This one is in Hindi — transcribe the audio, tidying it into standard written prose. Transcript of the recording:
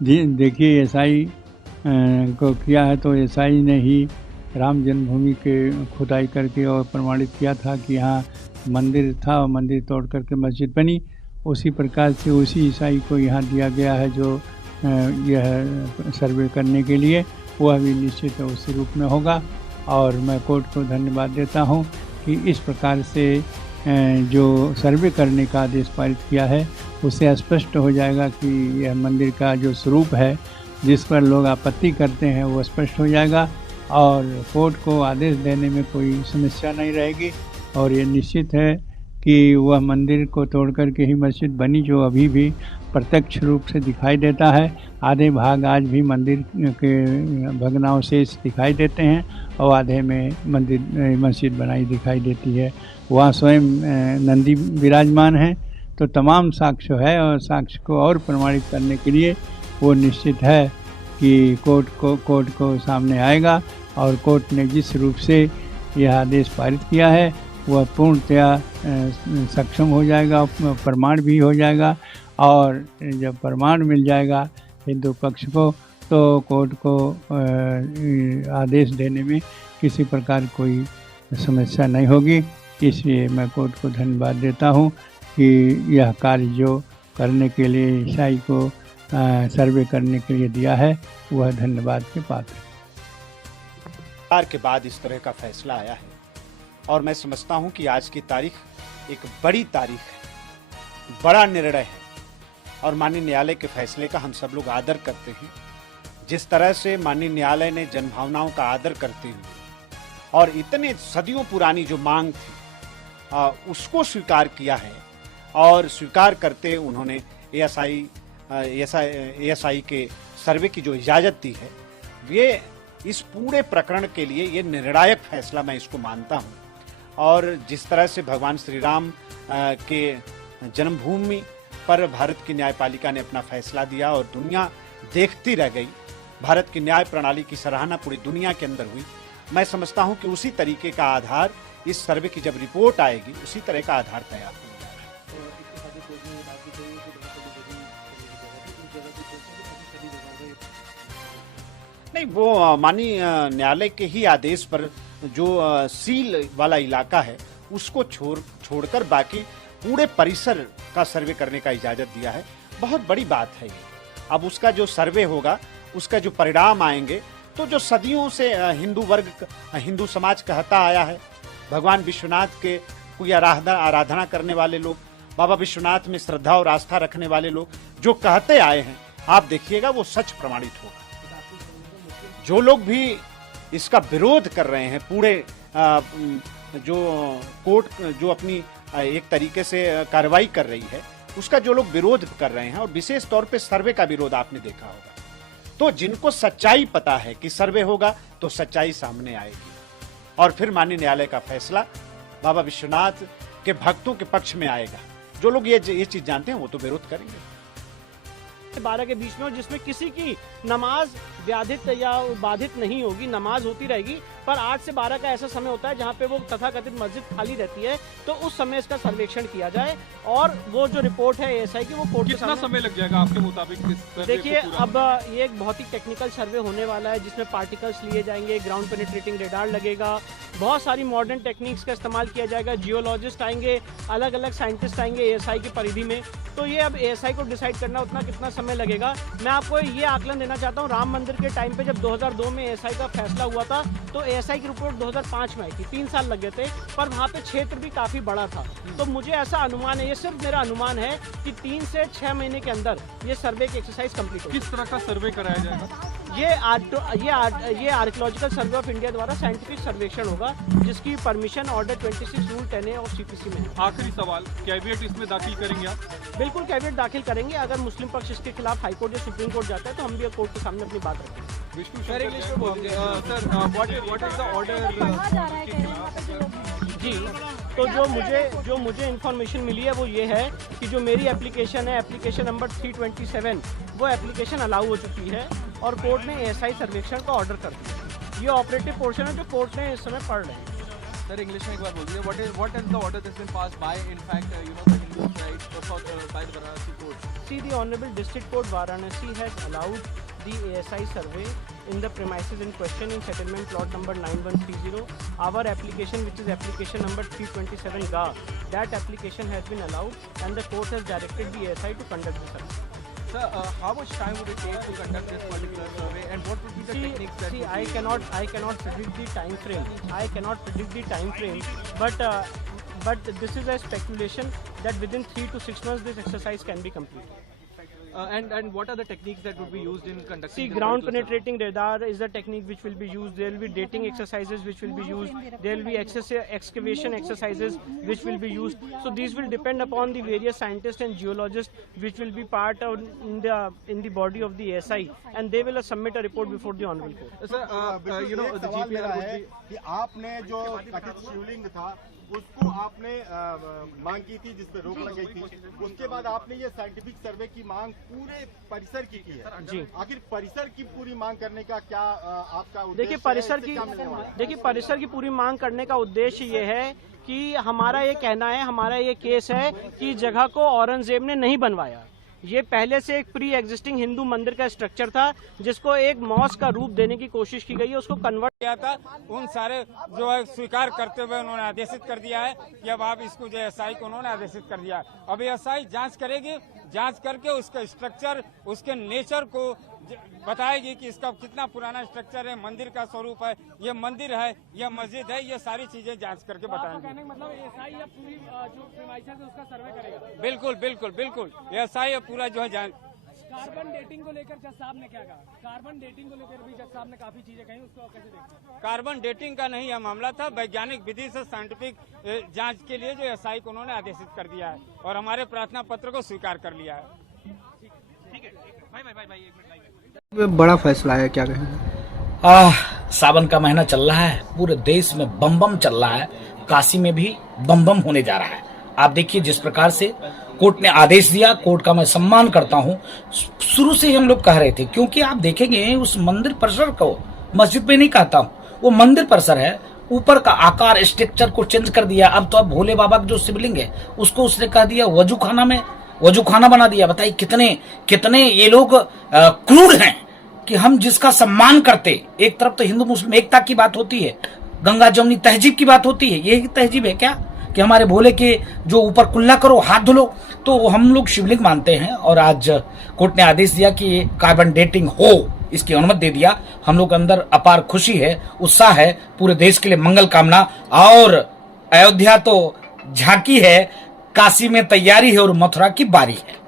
देखिए एसआई को किया है तो एसआई ने ही राम जन्मभूमि के खुदाई करके और प्रमाणित किया था कि यहाँ मंदिर था और मंदिर तोड़ करके मस्जिद बनी। उसी प्रकार से उसी ईसाई को यहाँ दिया गया है जो यह सर्वे करने के लिए, वह भी निश्चित उसी रूप में होगा। और मैं कोर्ट को धन्यवाद देता हूँ कि इस प्रकार से जो सर्वे करने का आदेश पारित किया है उससे स्पष्ट हो जाएगा कि यह मंदिर का जो स्वरूप है जिस पर लोग आपत्ति करते हैं वो स्पष्ट हो जाएगा और कोर्ट को आदेश देने में कोई समस्या नहीं रहेगी। और ये निश्चित है कि वह मंदिर को तोड़ करके ही मस्जिद बनी जो अभी भी प्रत्यक्ष रूप से दिखाई देता है। आधे भाग आज भी मंदिर के भग्नावशेष दिखाई देते हैं और आधे में मस्जिद बनाई दिखाई देती है। वहाँ स्वयं नंदी विराजमान है। तो तमाम साक्ष्य है और साक्ष्य को और प्रमाणित करने के लिए वो निश्चित है कि कोर्ट को सामने आएगा और कोर्ट ने जिस रूप से यह आदेश पारित किया है वह पूर्णतया सक्षम हो जाएगा, प्रमाण भी हो जाएगा। और जब प्रमाण मिल जाएगा हिंदू पक्ष को तो कोर्ट को आदेश देने में किसी प्रकार कोई समस्या नहीं होगी। इसलिए मैं कोर्ट को धन्यवाद देता हूँ कि यह कार्य जो करने के लिए ईसाई को सर्वे करने के लिए दिया है वह धन्यवाद के पात्र है। के बाद इस तरह का फैसला आया है और मैं समझता हूं कि आज की तारीख एक बड़ी तारीख है, बड़ा निर्णय है और माननीय न्यायालय के फैसले का हम सब लोग आदर करते हैं। जिस तरह से माननीय न्यायालय ने जनभावनाओं का आदर करते हुए और इतने सदियों पुरानी जो मांग थी उसको स्वीकार किया है और स्वीकार करते उन्होंने एएसआई के सर्वे की जो इजाजत दी है, ये इस पूरे प्रकरण के लिए ये निर्णायक फैसला मैं इसको मानता हूँ। और जिस तरह से भगवान श्री राम के जन्मभूमि पर भारत की न्यायपालिका ने अपना फैसला दिया और दुनिया देखती रह गई, भारत की न्याय प्रणाली की सराहना पूरी दुनिया के अंदर हुई। मैं समझता हूँ कि उसी तरीके का आधार इस सर्वे की जब रिपोर्ट आएगी उसी तरह का आधार तैयार हो नहीं, वो माननीय न्यायालय के ही आदेश पर जो सील वाला इलाका है उसको छोड़कर बाकी पूरे परिसर का सर्वे करने का इजाजत दिया है। बहुत बड़ी बात है ये। अब उसका जो सर्वे होगा, उसका जो परिणाम आएंगे, तो जो सदियों से हिंदू समाज कहता आया है, भगवान विश्वनाथ के कोई आराधना करने वाले लोग, बाबा विश्वनाथ में श्रद्धा और आस्था रखने वाले लोग जो कहते आए हैं, आप देखिएगा वो सच प्रमाणित होगा। जो लोग भी इसका विरोध कर रहे हैं, पूरे जो कोर्ट जो अपनी एक तरीके से कार्रवाई कर रही है उसका जो लोग विरोध कर रहे हैं और विशेष तौर पे सर्वे का विरोध आपने देखा होगा, तो जिनको सच्चाई पता है कि सर्वे होगा तो सच्चाई सामने आएगी और फिर माननीय न्यायालय का फैसला बाबा विश्वनाथ के भक्तों के पक्ष में आएगा। जो लोग ये चीज जानते हैं वो तो विरोध करेंगे। 12 के बीच में, जिसमें किसी की नमाज व्याधित या बाधित नहीं होगी, नमाज होती रहेगी, पर 8 से 12 का ऐसा समय होता है जहां पे वो तथाकथित मस्जिद खाली रहती है, तो उस समय इसका सर्वेक्षण किया जाए और वो जो रिपोर्ट है एएसआई की वो कोर्ट के सामने। कितना समय लग जाएगा आपके मुताबिक? देखिए, अब ये एक बहुत ही टेक्निकल सर्वे होने वाला है जिसमें पार्टिकल्स लिए जाएंगे, ग्राउंड पेनिट्रेटिंग रेडार लगेगा, बहुत सारी मॉडर्न टेक्निक्स का इस्तेमाल किया जाएगा, जियोलॉजिस्ट आएंगे, अलग अलग साइंटिस्ट आएंगे एएसआई की परिधि में। तो ये अब एएसआई को डिसाइड करना उतना कितना समय लगेगा। मैं आपको ये आकलन देना चाहता हूँ, राम मंदिर के टाइम पे जब 2002 में एएसआई का फैसला हुआ था तो एएसआई की रिपोर्ट 2005 में आई थी, 3 साल लग गए थे, पर वहाँ पे क्षेत्र भी काफ़ी बड़ा था। तो मुझे ऐसा अनुमान है, ये सिर्फ मेरा अनुमान है कि 3 से 6 महीने के अंदर ये सर्वे की एक्सरसाइज कंप्लीट होगी। किस तरह का सर्वे कराया जाएगा? ये आर्कियोलॉजिकल सर्वे ऑफ इंडिया द्वारा साइंटिफिक सर्वेक्षण होगा जिसकी परमिशन ऑर्डर 26 रूल 10A और सीपीसी में है। आखिरी सवाल, कैविएट इसमें दाखिल करेंगे आप? बिल्कुल कैविएट दाखिल करेंगे। अगर मुस्लिम पक्ष इसके खिलाफ हाईकोर्ट या सुप्रीम कोर्ट जाता है तो हम भी कोर्ट के सामने अपनी बात रखेंगे। Vishnu sir, what is the order? जी, तो जो मुझे इन्फॉर्मेशन मिली है वो ये है कि जो मेरी एप्लीकेशन है, एप्लीकेशन नंबर 327, वो एप्लीकेशन अलाउ हो चुकी है और कोर्ट ने एएसआई सर्वेक्षण का ऑर्डर कर दिया। ये ऑपरेटिव पोर्शन है जो कोर्ट ने इस समय पढ़ रहे हैं। सर, इंग्लिश में एक बार बोल दीजिए, what is the order that's been passed by in fact the Hindus right by the Varanasi court? See, the Honorable District Court Varanasi has allowed the ASI survey in the premises in question in settlement plot number 9130. Our application, which is application number 327 GA, that application has been allowed and the court has directed the ASI to conduct the survey. Sir, how much time would it take to conduct this particular survey, and what would be the techniques that would be I cannot predict the time frame. I cannot predict the time frame, but this is a speculation that within 3 to 6 months this exercise can be completed. and what are the techniques that would be used in conducting See, this ground particular penetrating radar is a technique which will be used. There will be dating exercises which will be used. There will be excavation exercises which will be used. So these will depend upon the various scientists and geologists which will be part of in the body of the SI, and they will submit a report before the honorable court. Sir, you know, the सवाल मेरा GPR है would be... कि आपने जो कथित शिवलिंग था उसको आपने मांग की थी, जिस पे रोक लग गई थी, उसके बाद आपने ये साइंटिफिक सर्वे की मांग पूरे परिसर की है जी। आखिर परिसर की पूरी मांग करने का क्या आपका उद्देश्य देखिए, है? इससे क्या मिलने वाला है? परिसर की पूरी मांग करने का उद्देश्य ये है कि हमारा ये कहना है, हमारा ये केस है कि जगह को औरंगजेब ने नहीं बनवाया। ये पहले से एक प्री एग्जिस्टिंग हिंदू मंदिर का स्ट्रक्चर था जिसको एक मॉस्क का रूप देने की कोशिश की गई है, उसको कन्वर्ट किया था। उन सारे जो है स्वीकार करते हुए उन्होंने आदेशित कर दिया है कि अब आप इसको जो एसआई को उन्होंने आदेशित कर दिया है। अब एसआई जांच करेगी, जांच करके उसका स्ट्रक्चर, उसके नेचर को बताएगी कि इसका कितना पुराना स्ट्रक्चर है, मंदिर का स्वरूप है, ये मंदिर है, ये मस्जिद है, ये सारी चीजें जांच करके बताएंगे। मतलब एसआई या पूरी जो प्रीमाइसेस है उसका सर्वे करेगा। बिल्कुल बिल्कुल बिल्कुल, एसआई पूरा जो है जांच। कार्बन डेटिंग को लेकर जज साहब ने क्या कहा? कार्बन डेटिंग को लेकर भी जज साहब ने काफी चीजें कही, उसको कैसे देखते हैं? कार्बन डेटिंग का नहीं यह मामला था, वैज्ञानिक विधि से साइंटिफिक जांच के लिए जो एसआई को उन्होंने आदेशित कर दिया है और हमारे प्रार्थना पत्र को स्वीकार कर लिया है। ठीक है भाई, एक मिनट। बड़ा फैसला है, क्या कहेंगे? सावन का महीना चल रहा है, पूरे देश में बम बम चल रहा है, काशी में भी बम बम होने जा रहा है। आप देखिए जिस प्रकार से कोर्ट ने आदेश दिया, कोर्ट का मैं सम्मान करता हूं। शुरू से ही हम लोग कह रहे थे, क्योंकि आप देखेंगे उस मंदिर परिसर को, मस्जिद में नहीं कहता हूं, वो मंदिर परिसर है, ऊपर का आकार स्ट्रक्चर को चेंज कर दिया। अब तो अब भोले बाबा का जो शिवलिंग है उसको उसने कह दिया वजू खाना बना दिया। बताइए कितने ये लोग क्रूर हैं कि हम जिसका सम्मान करते, एक तरफ तो हिंदू मुस्लिम एकता की बात होती है, गंगा जमुनी तहजीब की बात होती है, यही तहजीब है क्या कि हमारे भोले के जो ऊपर कुल्ला करो, हाथ धुलो? तो हम लोग शिवलिंग मानते हैं और आज कोर्ट ने आदेश दिया कि कार्बन डेटिंग हो, इसकी अनुमति दे दिया। हम लोग अंदर अपार खुशी है, उत्साह है, पूरे देश के लिए मंगल कामना। और अयोध्या तो झांकी है, काशी में तैयारी है और मथुरा की बारी है।